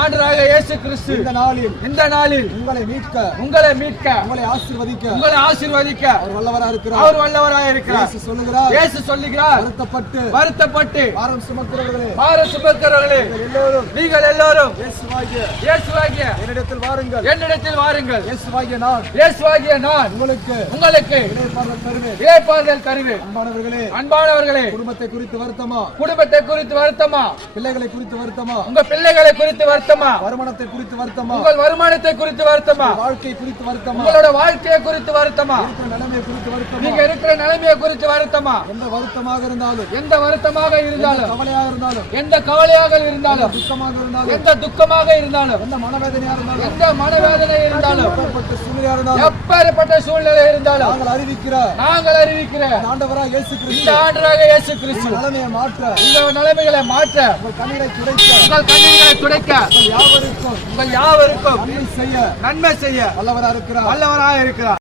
ஆண்டராக இயேசு கிறிஸ்து இந்த நாளில் இந்த நாளில் உங்களை மீட்க உங்களை மீட்க உங்களை ஆசீர்வதிக்க உங்களை ஆசீர்வதிக்க. அவர் வல்லவராக இருக்கிறார். அவர் வல்லவராக இருக்கிறார். இயேசு சொல்லுகிறார். இயேசு சொல்லுகிறார். வருத்தப்பட்டு வருத்தப்பட்டு. பாரம் சுமக்கிறவர்களே. பார சுமக்கிறவர்களே. எல்லோரும் நீங்கள் எல்லோரும். இயேசுவாகிய இயேசுவாகிய. என்னிடத்தில் வாருங்கள். என்னிடத்தில் வாருங்கள். இயேசுவாகிய நான் இயேசுவாகிய நான். உங்களுக்கு உங்களுக்கு இளைப்பாறுதல் தருவேன். இளைப்பாறுதல் தருவேன். அன்பானவர்களே அன்பானவர்களே. குடும்பத்தை குறித்து வருத்தமா? குடும்பத்தை குறித்து வருத்தமா? பிள்ளைகளை குறித்து வருத்தமா? உங்க பிள்ளைகளை குறித்து வருத்தமா? வருமானத்தை குறித்து வருத்தமா? உங்கள் வருமானத்தை குறித்து வருத்தமா? வாழ்க்கை குறித்து வருத்தமா? உங்களோட வாழ்க்கையை குறித்து வருத்தமா? இருக்கிற நிலைமை குறித்து வருத்தமா? நீங்க இருக்கிற நிலைமையை குறித்து வருத்தமா? எந்த வருத்தமாக இருந்தாலும் எந்த வருத்தமாக இருந்தாலும் கவலையாக இருந்தாலும் எந்த கவலையாக இருந்தாலும் துக்கமாக இருந்தாலும் எந்த துக்கமாக இருந்தாலும் எந்த மனவேதனையா இருந்தாலும் எந்த மனவேதனை இருந்தாலும் எப்பேற்பட்ட சூழ்நிலையா இருந்தாலும் எப்பேற்பட்ட சூழ்நிலை இருந்தாலும் நாங்கள் அறிவிக்கிற நாங்கள் அறிவிக்கிற ஆண்டவராக இயேசு இந்த கிறிஸ்து ஆண்டராக இயேசு கிறிஸ்து நிலைமையை மாற்ற இந்த நிலைமைகளை மாற்ற உங்கள் கண்ணீரை துடைக்க உங்கள் கண்ணீர்களை துடைக்க உங்கள் யாவருக்கும் உங்கள் யாவருக்கும் நன்மை செய்ய. நன்மை செய்ய. வல்லவராக இருக்கிறார் வல்லவராக இருக்கிறார்